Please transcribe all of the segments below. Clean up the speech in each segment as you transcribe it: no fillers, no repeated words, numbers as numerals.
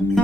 Hello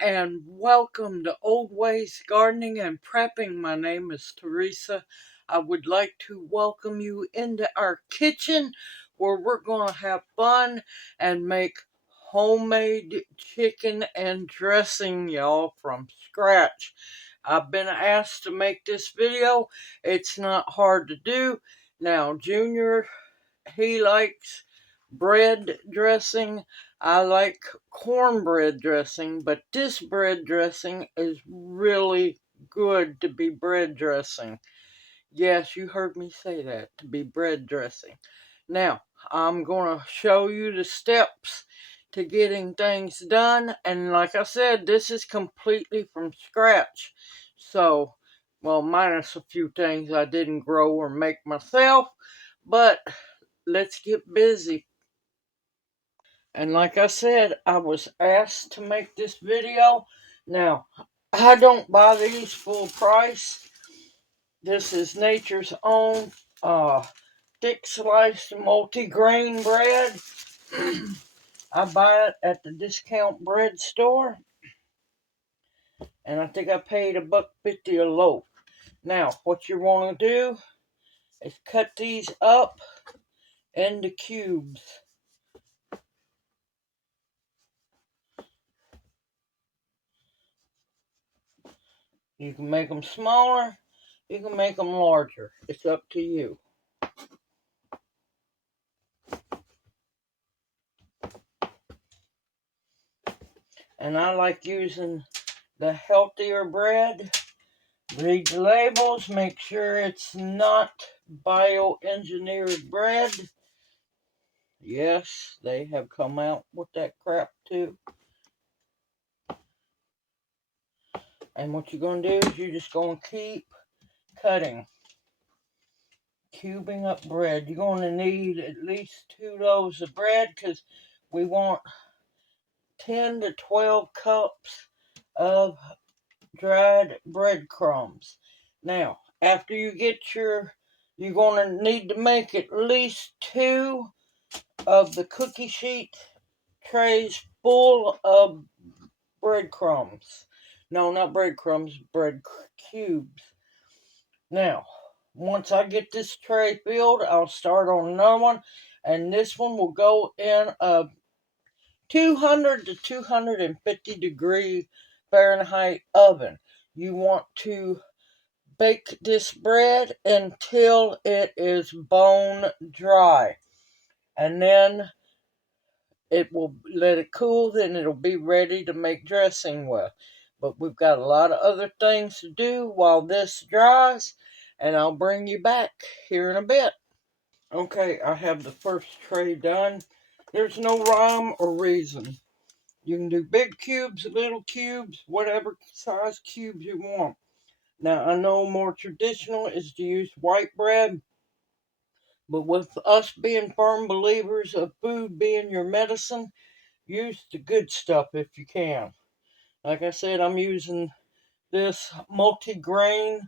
and welcome to Old Ways Gardening and Prepping. My name is Teresa. I would like to welcome you into our kitchen where we're going to have fun and make homemade chicken and dressing, y'all, from scratch. I've been asked to make this video. It's not hard to do. Now, Junior, he likes bread dressing. I like cornbread dressing, but this bread dressing is really good to be bread dressing. Yes, you heard me say that, to be bread dressing. Now, I'm going to show you the steps to getting things done. And like I said, this is completely from scratch. So, well, minus a few things I didn't grow or make myself. But let's get busy. And like I said, I was asked to make this video. Now, I don't buy these full price. This is Nature's Own thick sliced multi-grain bread. I buy it at the discount bread store. And I think I paid $1.50 a loaf. Now, what you want to do is cut these up into cubes. You can make them smaller, you can make them larger. It's up to you. And I like using the healthier bread. Read the labels, make sure it's not bioengineered bread. Yes, they have come out with that crap too. And what you're going to do is you're just going to keep cutting. Cubing up bread. You're going to need at least 2 loaves of bread because we want 10 to 12 cups of dried breadcrumbs. Now, after you get you're going to need to make at least 2 of the cookie sheet trays full of breadcrumbs. No, not breadcrumbs, bread cubes. Now, once I get this tray filled, I'll start on another one, and this one will go in a 200 to 250 degree Fahrenheit oven. You want to bake this bread until it is bone dry. And then it will let it cool, then it'll be ready to make dressing with. But we've got a lot of other things to do while this dries, and I'll bring you back here in a bit. Okay, I have the first tray done. There's no rhyme or reason. You can do big cubes, little cubes, whatever size cubes you want. Now, I know more traditional is to use white bread, but with us being firm believers of food being your medicine, use the good stuff if you can. Like I said, I'm using this multi-grain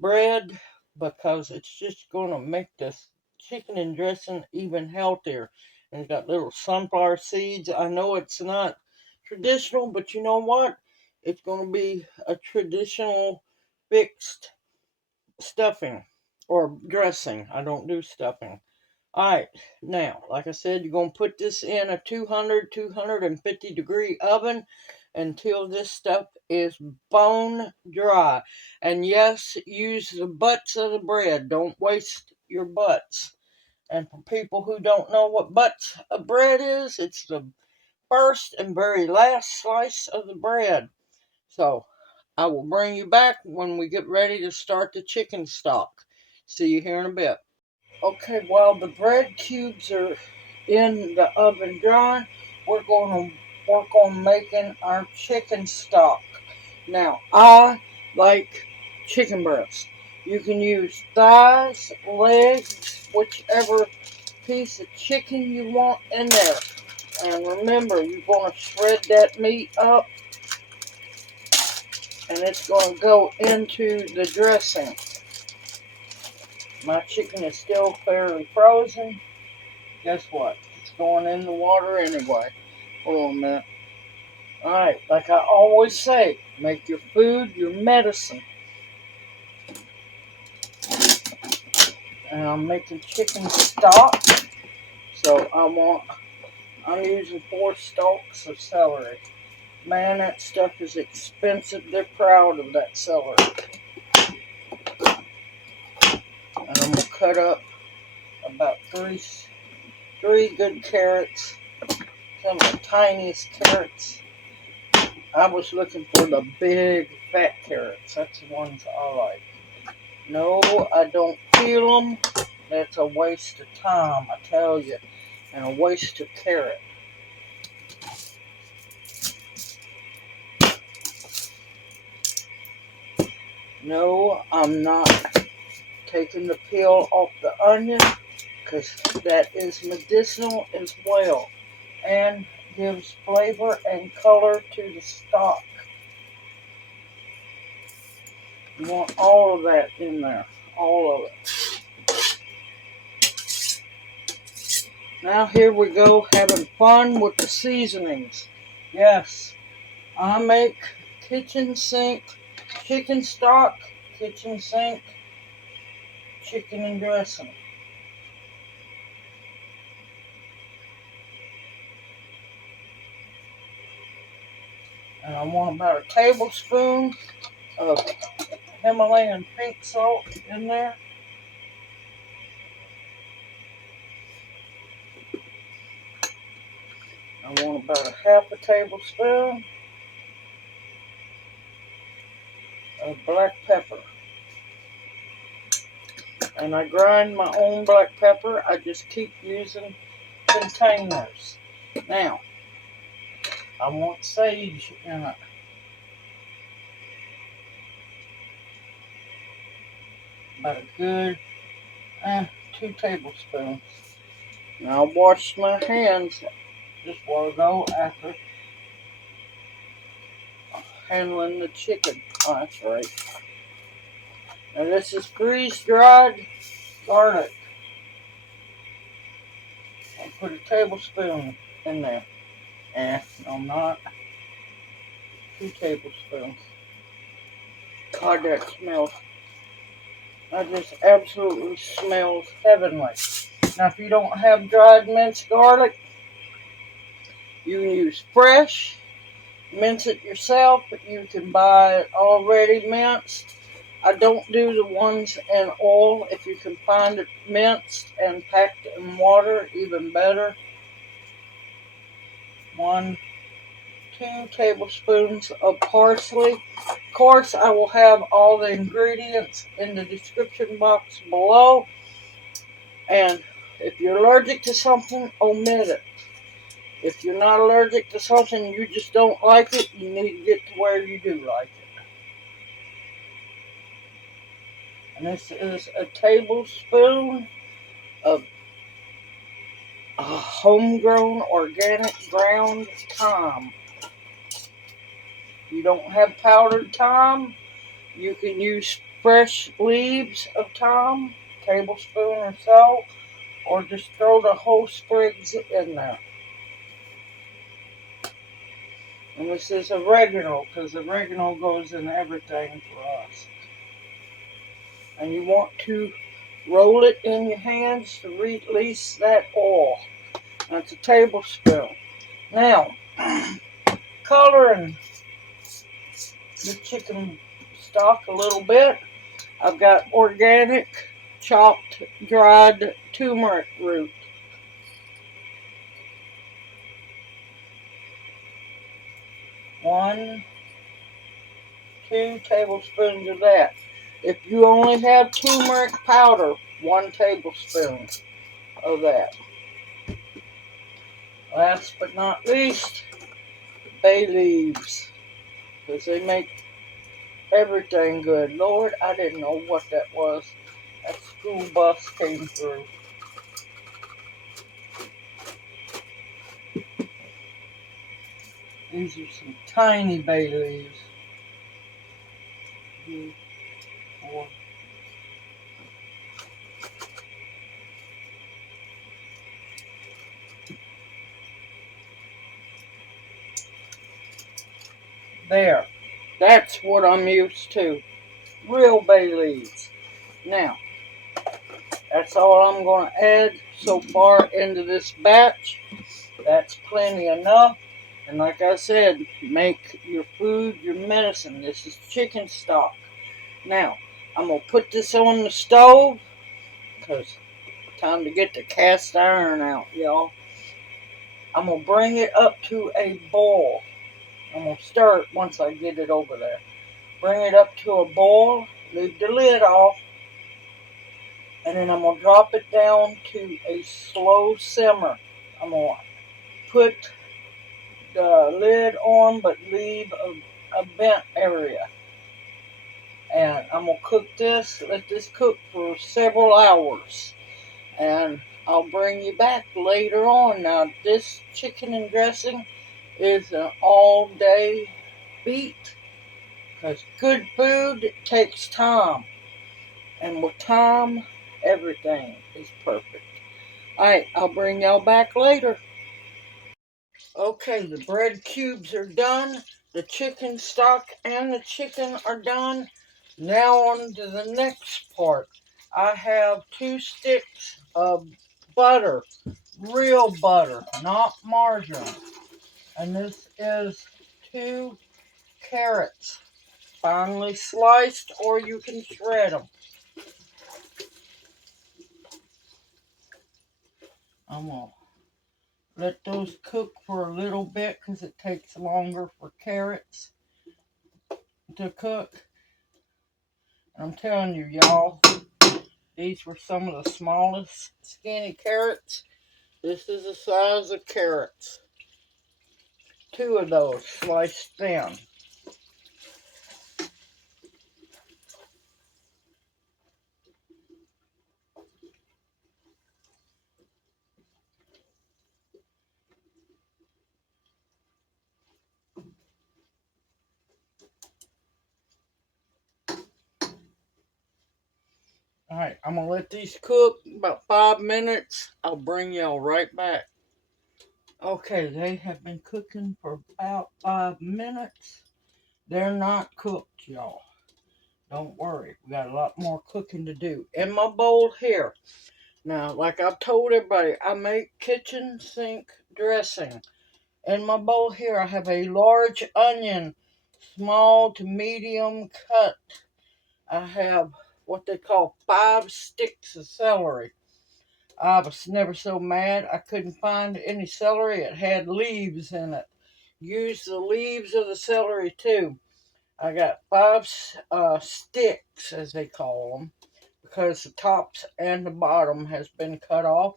bread because it's just going to make this chicken and dressing even healthier. And it's got little sunflower seeds. I know it's not traditional, but you know what? It's going to be a traditional fixed stuffing or dressing. I don't do stuffing. Alright, now, like I said, you're going to put this in a 250 degree oven until this stuff is bone dry. And yes, use the butts of the bread. Don't waste your butts. And for people who don't know what butts of bread is, it's the first and very last slice of the bread. So, I will bring you back when we get ready to start the chicken stock. See you here in a bit. Okay, while the bread cubes are in the oven drying, we're going to work on making our chicken stock. Now, I like chicken breast. You can use thighs, legs, whichever piece of chicken you want in there. And remember, you're going to shred that meat up, and it's going to go into the dressing. My chicken is still fairly frozen. Guess what? It's going in the water anyway. Hold on a minute. Alright, like I always say, make your food your medicine. And I'm making chicken stock. So I'm using 4 stalks of celery. Man, that stuff is expensive. They're proud of that celery. And I'm going to cut up about three good carrots. Some of the tiniest carrots. I was looking for the big fat carrots. That's the ones I like. No, I don't peel them. That's a waste of time, I tell you. And a waste of carrot. No, I'm not taking the peel off the onion, because that is medicinal as well and gives flavor and color to the stock. You want all of that in there, all of it. Now here we go, having fun with the seasonings. Yes, I make kitchen sink chicken stock, kitchen sink chicken and dressing. And I want about a tablespoon of Himalayan pink salt in there. I want about a half a tablespoon of black pepper. And I grind my own black pepper. I just keep using containers. Now, I want sage in it. About a good 2 tablespoons. Now I washed my hands just a while ago after handling the chicken. Oh, that's right. Now this is freeze-dried garlic. I'll put a tablespoon in there. No, not 2 tablespoons. God, that smells. That just absolutely smells heavenly. Now, if you don't have dried minced garlic, you can use fresh. Mince it yourself, but you can buy it already minced. I don't do the ones in oil. If you can find it minced and packed in water, even better. 2 tablespoons of parsley. Of course, I will have all the ingredients in the description box below. And if you're allergic to something, omit it. If you're not allergic to something, you just don't like it, you need to get to where you do like it. And this is a tablespoon of homegrown organic ground thyme. If you don't have powdered thyme, you can use fresh leaves of thyme, a tablespoon or so, or just throw the whole sprigs in there. And this is oregano, because oregano goes in everything for us. And you want to roll it in your hands to release that oil. That's a tablespoon. Now, coloring the chicken stock a little bit, I've got organic chopped dried turmeric root. 1, 2 tablespoons of that. If you only have turmeric powder, 1 tablespoon of that. Last but not least, bay leaves, because they make everything good. Lord, I didn't know what that was. That school bus came through. These are some tiny bay leaves. 2, 4. There. That's what I'm used to. Real bay leaves. Now, that's all I'm going to add so far into this batch. That's plenty enough. And like I said, make your food your medicine. This is chicken stock. Now, I'm going to put this on the stove because time to get the cast iron out, y'all. I'm going to bring it up to a boil. I'm going to stir it once I get it over there. Bring it up to a boil. Leave the lid off. And then I'm going to drop it down to a slow simmer. I'm going to put the lid on but leave a vent area. And I'm going to cook this, let this cook for several hours. And I'll bring you back later on. Now, this chicken and dressing is an all-day beat because good food takes time. And with time, everything is perfect. Alright, I'll bring y'all back later. Okay, the bread cubes are done. The chicken stock and the chicken are done. Now on to the next part. I have 2 sticks of butter, real butter, not margarine. And this is 2 carrots, finely sliced, or you can shred them. I'm going to let those cook for a little bit because it takes longer for carrots to cook. And I'm telling you, y'all, these were some of the smallest skinny carrots. This is the size of carrots. 2 of those sliced thin. Alright, I'm going to let these cook about 5 minutes. I'll bring y'all right back. Okay, they have been cooking for about 5 minutes. They're not cooked, y'all. Don't worry, we got a lot more cooking to do. In my bowl here. Now, like I've told everybody, I make kitchen sink dressing. In my bowl here, I have a large onion, small to medium cut. I have what they call 5 sticks of celery. I was never so mad I couldn't find any celery. It had leaves in it. Use the leaves of the celery too. I got 5 sticks, as they call them, because the tops and the bottom has been cut off.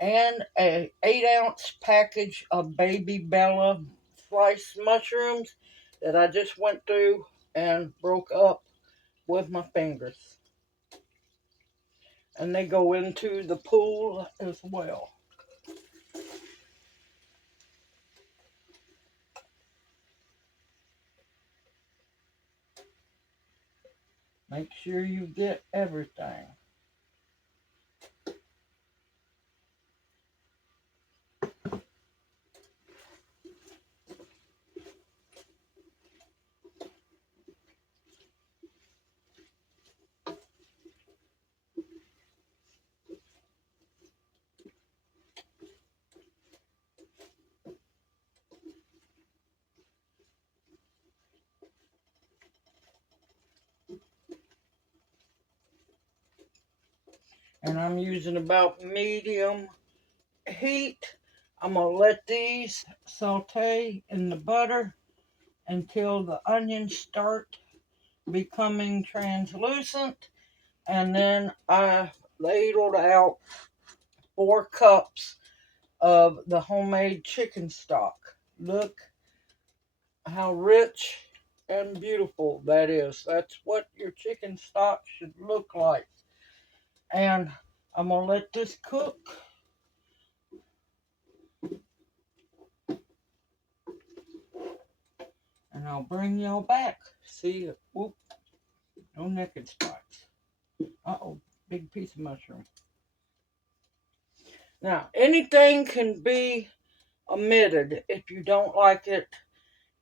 And a 8-ounce package of Baby Bella sliced mushrooms that I just went through and broke up with my fingers. And they go into the pool as well. Make sure you get everything. And I'm using about medium heat. I'm going to let these saute in the butter until the onions start becoming translucent. And then I ladled out 4 cups of the homemade chicken stock. Look how rich and beautiful that is. That's what your chicken stock should look like. And I'm going to let this cook. And I'll bring y'all back. See, whoop, no naked spots. Uh-oh, big piece of mushroom. Now, anything can be omitted if you don't like it.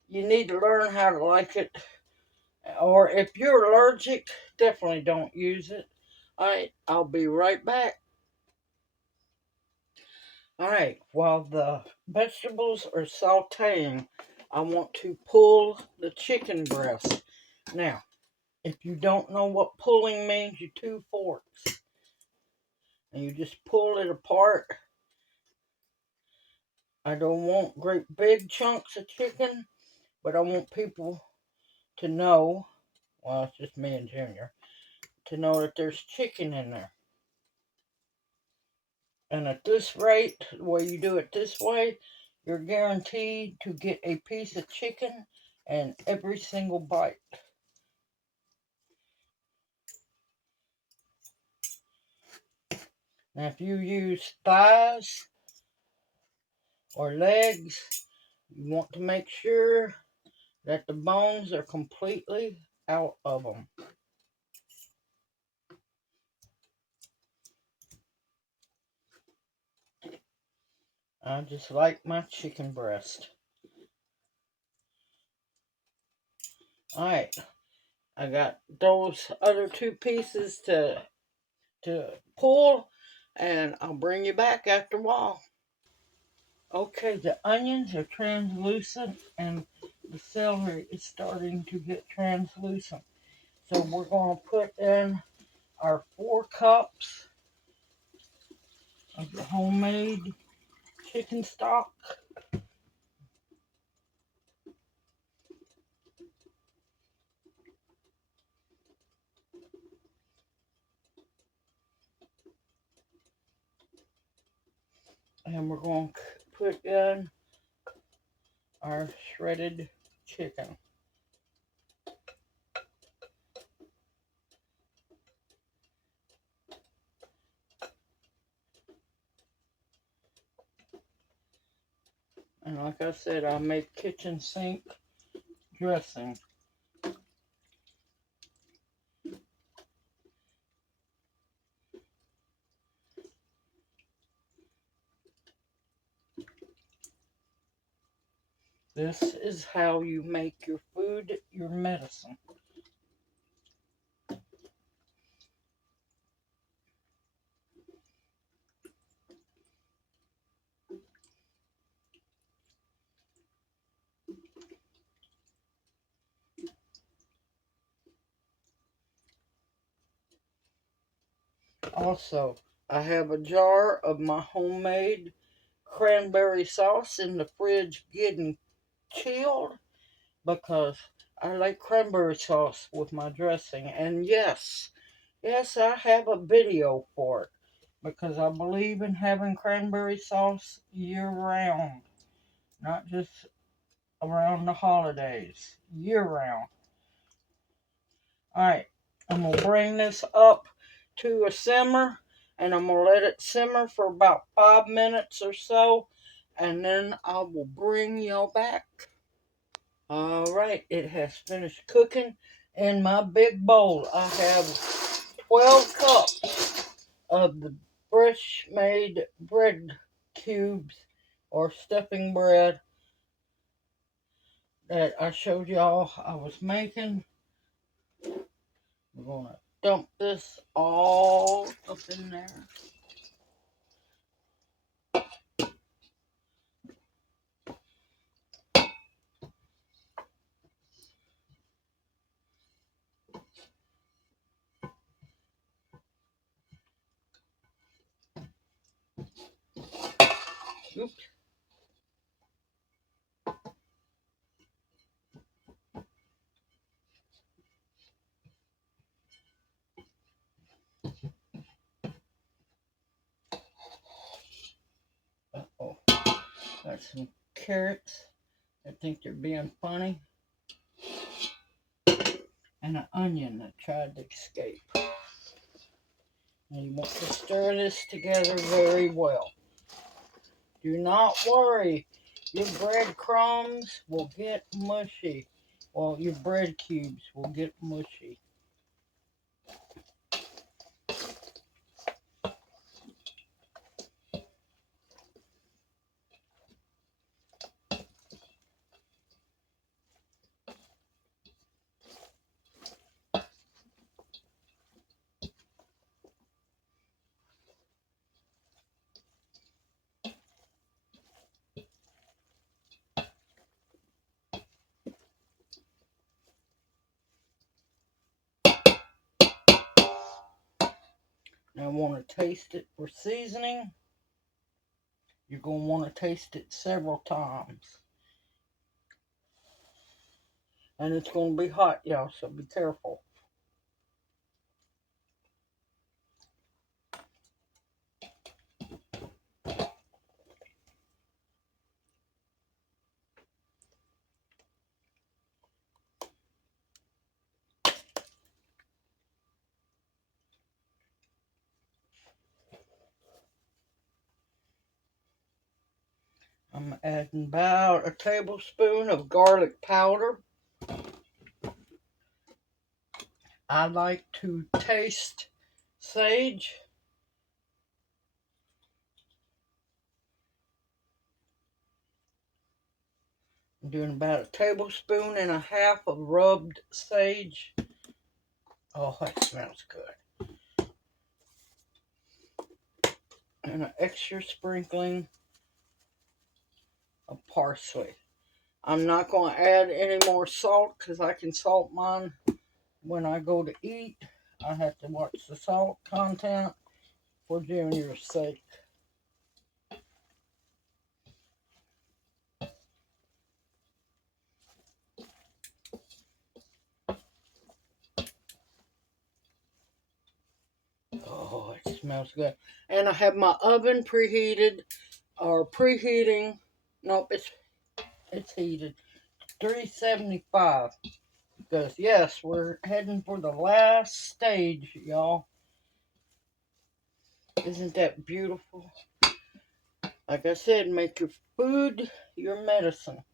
You need to learn how to like it. Or if you're allergic, definitely don't use it. Alright, I'll be right back. Alright, while the vegetables are sauteing, I want to pull the chicken breast. Now, if you don't know what pulling means, you 2 forks. And you just pull it apart. I don't want great big chunks of chicken, but I want people to know, well, it's just me and Junior, to know that there's chicken in there. And at this rate, the way you do it this way, you're guaranteed to get a piece of chicken and every single bite. Now, if you use thighs or legs, you want to make sure that the bones are completely out of them. I just like my chicken breast. Alright, I got those other 2 pieces to pull, and I'll bring you back after a while. Okay, the onions are translucent and the celery is starting to get translucent. So we're going to put in our 4 cups of the homemade chicken stock. And we're going to put in our shredded chicken. And like I said, I make kitchen sink dressing. This is how you make your food your medicine. Also, I have a jar of my homemade cranberry sauce in the fridge getting chilled because I like cranberry sauce with my dressing. And yes, I have a video for it because I believe in having cranberry sauce year round, not just around the holidays, year round. Alright, I'm going to bring this up to a simmer, and I'm going to let it simmer for about 5 minutes or so, and then I will bring y'all back. Alright, it has finished cooking. In my big bowl, I have 12 cups of the fresh made bread cubes or stuffing bread that I showed y'all I was making. We're going to dump this all up in there. Oops. Uh-oh. Got some carrots. I think they're being funny. and an onion that tried to escape. And you want to stir this together very well. Do not worry, your breadcrumbs will get mushy. Well, your bread cubes will get mushy. Now, I want to taste it for seasoning. You're going to want to taste it several times. And it's going to be hot, y'all, so be careful. I'm adding about a tablespoon of garlic powder. I like to taste sage. I'm doing about a tablespoon and a half of rubbed sage. Oh, that smells good. And an extra sprinkling of parsley. I'm not going to add any more salt because I can salt mine when I go to eat. I have to watch the salt content for Junior's sake. Oh, it smells good. And I have my oven preheated, or preheating. Nope, it's heated. 375. Because, yes, we're heading for the last stage, y'all. Isn't that beautiful? Like I said, make your food your medicine.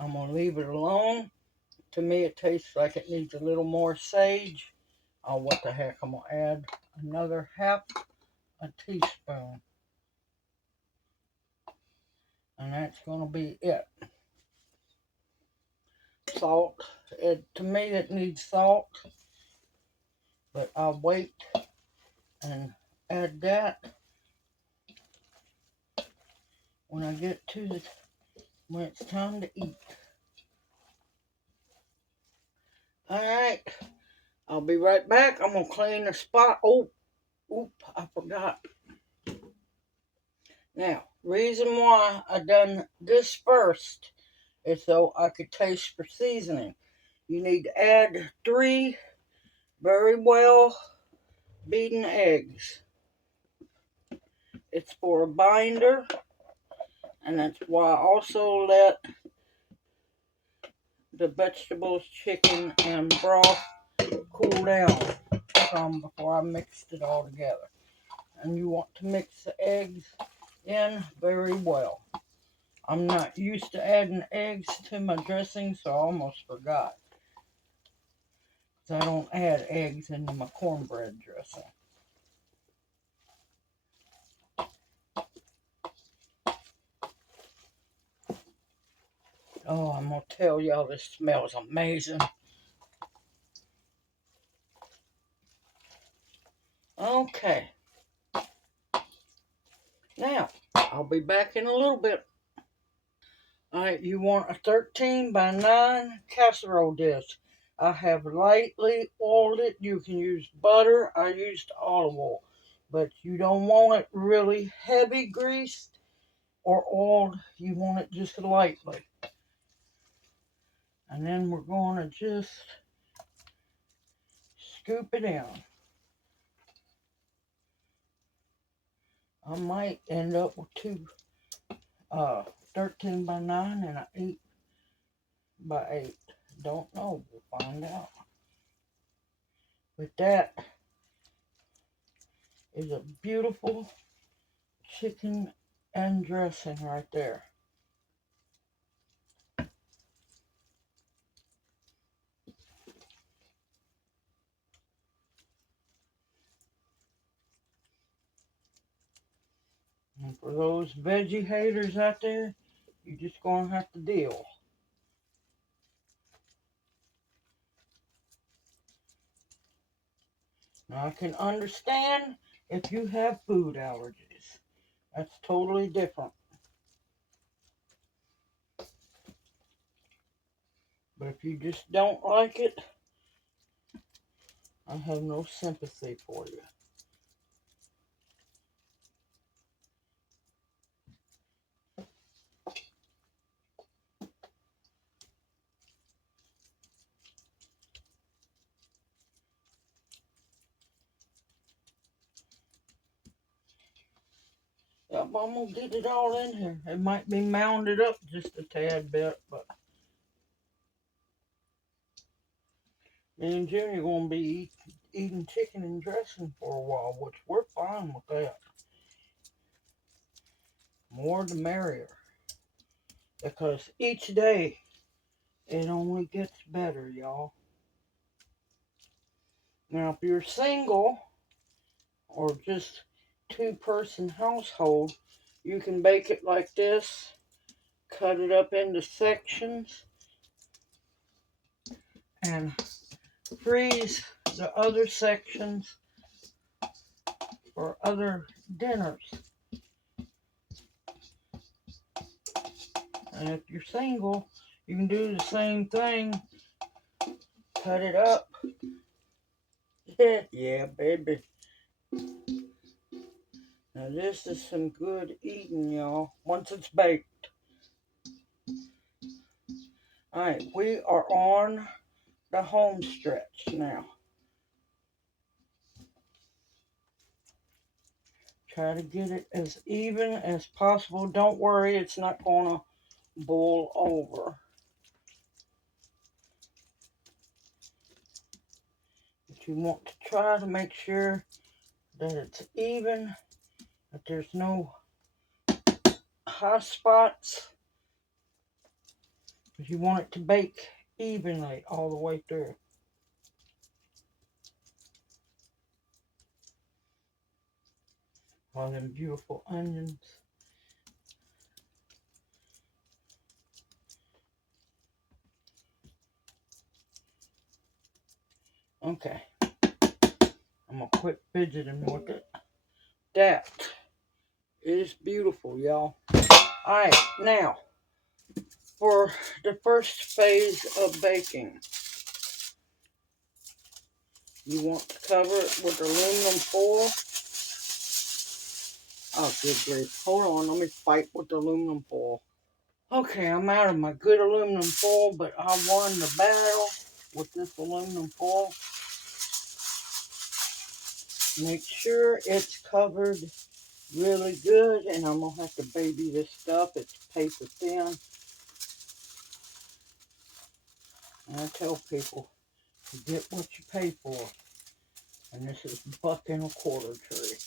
I'm going to leave it alone. To me, it tastes like it needs a little more sage. Oh, what the heck. I'm going to add another half a teaspoon. And that's going to be it. Salt. To me, it needs salt. But I'll wait and add that when I get to when it's time to eat. Alright. I'll be right back. I'm going to clean the spot. Oh, oop, I forgot. Now, reason why I done this first is so I could taste for seasoning. You need to add 3 very well beaten eggs. It's for a binder, and that's why I also let the vegetables, chicken, and broth cool down some before I mixed it all together. And you want to mix the eggs in very well. I'm not used to adding eggs to my dressing, so I almost forgot. So I don't add eggs into my cornbread dressing. Oh, I'm going to tell y'all, this smells amazing. Okay. Now, I'll be back in a little bit. Alright, you want a 13 by 9 casserole dish. I have lightly oiled it. You can use butter. I used olive oil. But you don't want it really heavy greased or oiled. You want it just lightly. And then we're going to just scoop it in. I might end up with two 13 by 9 and an 8 by 8. Don't know. We'll find out. But that is a beautiful chicken and dressing right there. And for those veggie haters out there, you're just going to have to deal. Now, I can understand if you have food allergies. That's totally different. But if you just don't like it, I have no sympathy for you. Yep, I'm going to get it all in here. It might be mounded up just a tad bit, but me and Junior are going to be eating chicken and dressing for a while, which we're fine with that. More the merrier. Because each day, it only gets better, y'all. Now, if you're single, or just two-person household, you can bake it like this, cut it up into sections, and freeze the other sections for other dinners. And if you're single, you can do the same thing, cut it up. Yeah, baby. Now this is some good eating, y'all, once it's baked. Alright, we are on the home stretch now. Try to get it as even as possible. Don't worry, it's not going to boil over. But you want to try to make sure that it's even, that there's no high spots. Because you want it to bake evenly all the way through. All them beautiful onions. Okay. I'm going to quit fidgeting with it. That is beautiful, y'all. Alright, now, for the first phase of baking, you want to cover it with aluminum foil. Oh, good grief. Hold on, let me fight with the aluminum foil. Okay, I'm out of my good aluminum foil, but I won the battle with this aluminum foil. Make sure it's covered really good, and I'm going to have to baby this stuff. It's paper thin. And I tell people, you get what you pay for. And this is $1.25 tree.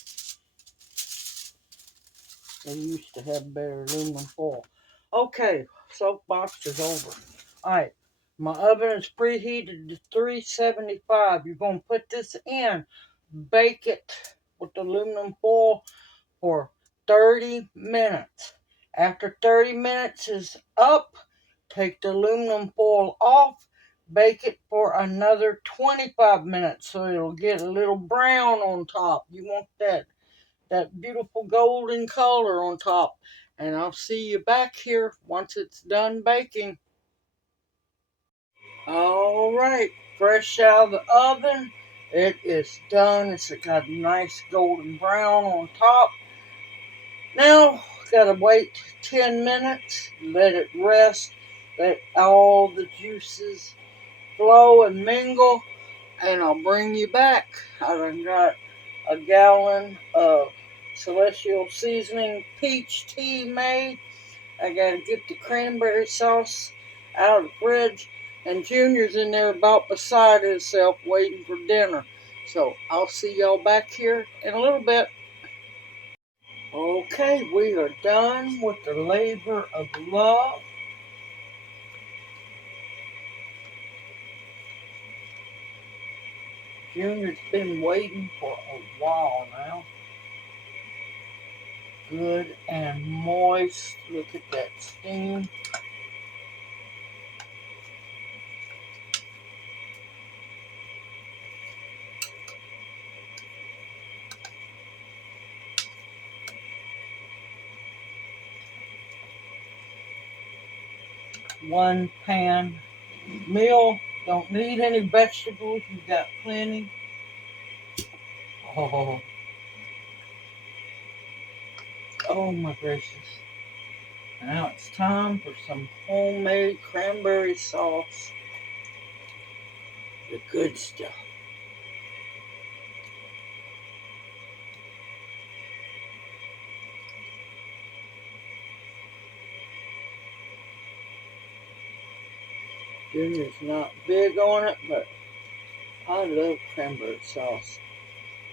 They used to have better aluminum foil. Okay, soapbox is over. Alright, my oven is preheated to 375. You're going to put this in, bake it with the aluminum foil for 30 minutes. After 30 minutes is up, take the aluminum foil off, bake it for another 25 minutes so it'll get a little brown on top. You want that beautiful golden color on top. And I'll see you back here once it's done baking. All right, fresh out of the oven. It is done. It's got a nice golden brown on top. Now, gotta wait 10 minutes, let it rest, let all the juices flow and mingle, and I'll bring you back. I done got a gallon of celestial seasoning peach tea made. I gotta get the cranberry sauce out of the fridge, and Junior's in there about beside himself waiting for dinner. So I'll see y'all back here in a little bit. Okay, we are done with the labor of love. Junior's been waiting for a while now. Good and moist. Look at that steam. One pan meal. Don't need any vegetables. You got plenty. Oh, oh my gracious. Now it's time for some homemade cranberry sauce. The good stuff. Junior's not big on it, but I love cranberry sauce.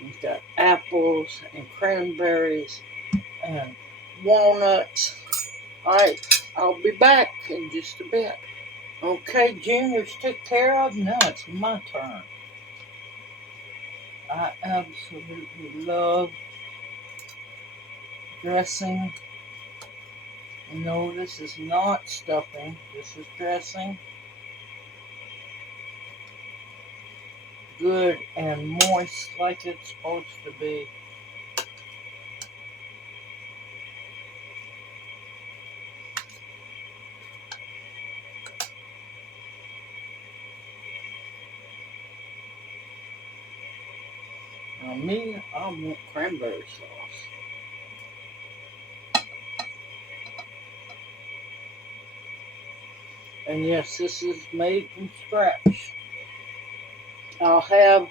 It's got apples and cranberries and walnuts. Alright, I'll be back in just a bit. Okay, Junior's took care of. Now it's my turn. I absolutely love dressing. No, this is not stuffing. This is dressing. Good and moist like it's supposed to be. Now me, I want cranberry sauce. And yes, this is made from scratch. I'll have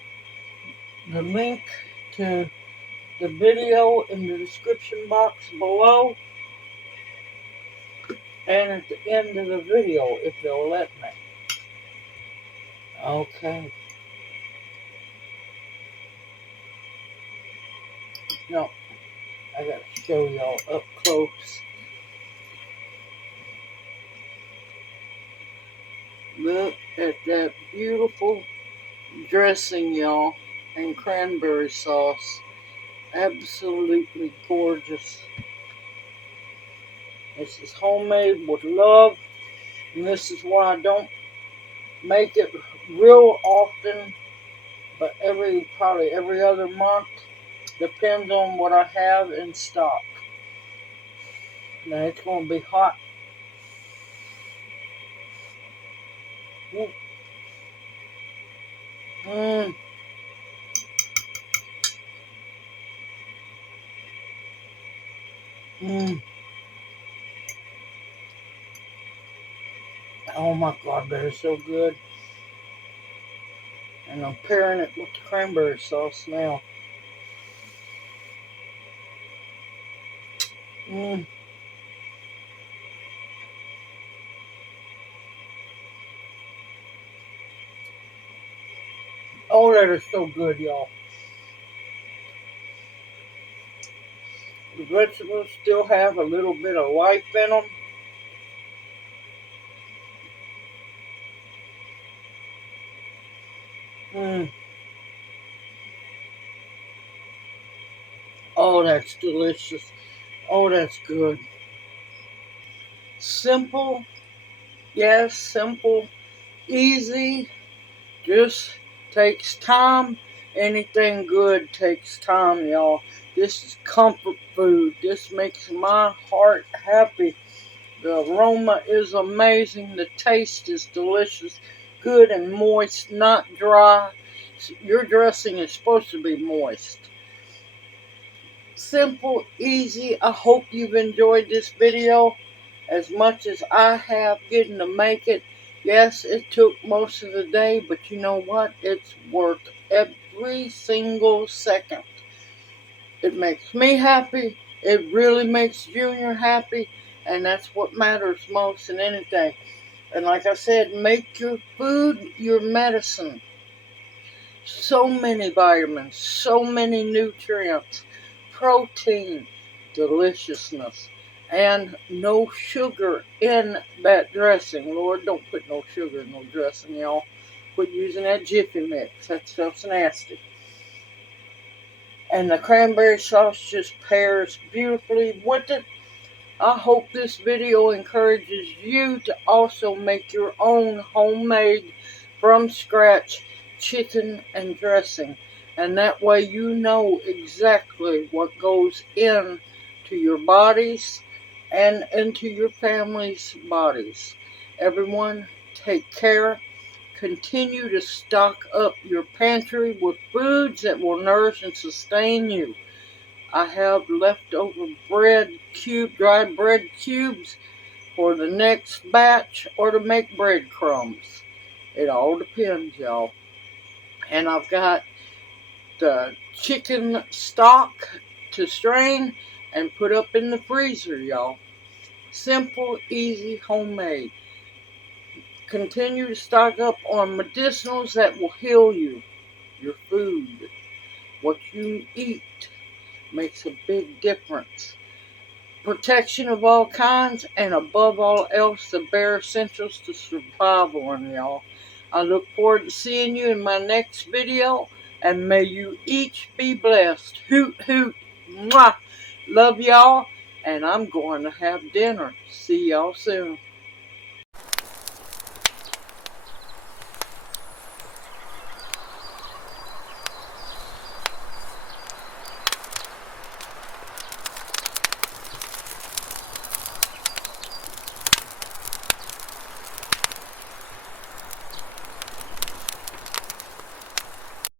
the link to the video in the description box below and at the end of the video if they'll let me. Okay. No, I gotta show y'all up close. Look at that beautiful dressing, y'all, and cranberry sauce. Absolutely gorgeous. This is homemade with love, and this is why I don't make it real often, but probably every other month. Depends on what I have in stock. Now it's going to be hot. Mmm. Mmm. Oh my God, that is so good. And I'm pairing it with the cranberry sauce now. Mmm. Oh, that is so good, y'all. The vegetables still have a little bit of life in them. Mmm. Oh, that's delicious. Oh, that's good. Simple. Yes, simple. Easy. Just takes time. Anything good takes time, y'all. This is comfort food. This makes my heart happy. The aroma is amazing. The taste is delicious. good and moist, not dry. Your dressing is supposed to be moist. Simple, easy. I hope you've enjoyed this video as much as I have getting to make it. Yes, it took most of the day, but you know what? It's worth every single second. It makes me happy. It really makes Junior happy. And that's what matters most in anything. And like I said, make your food your medicine. So many vitamins, so many nutrients, protein, deliciousness, and no sugar in that dressing. Lord, don't put no sugar in no dressing, y'all. Quit using that Jiffy Mix. That stuff's nasty. And the cranberry sauce just pairs beautifully with it. I hope this video encourages you to also make your own homemade, from scratch chicken and dressing. And that way you know exactly what goes into your bodies and into your family's bodies. Everyone, take care. Continue to stock up your pantry with foods that will nourish and sustain you. I have leftover dried bread cubes for the next batch or to make breadcrumbs. It all depends, y'all. And I've got the chicken stock to strain and put up in the freezer, y'all. Simple, easy, homemade. Continue to stock up on medicinals that will heal you. Your food, what you eat, makes a big difference. Protection of all kinds, and above all else, the bare essentials to survival, y'all. I look forward to seeing you in my next video, and may you each be blessed. Hoot, hoot, mwah. Love y'all, and I'm going to have dinner. See y'all soon.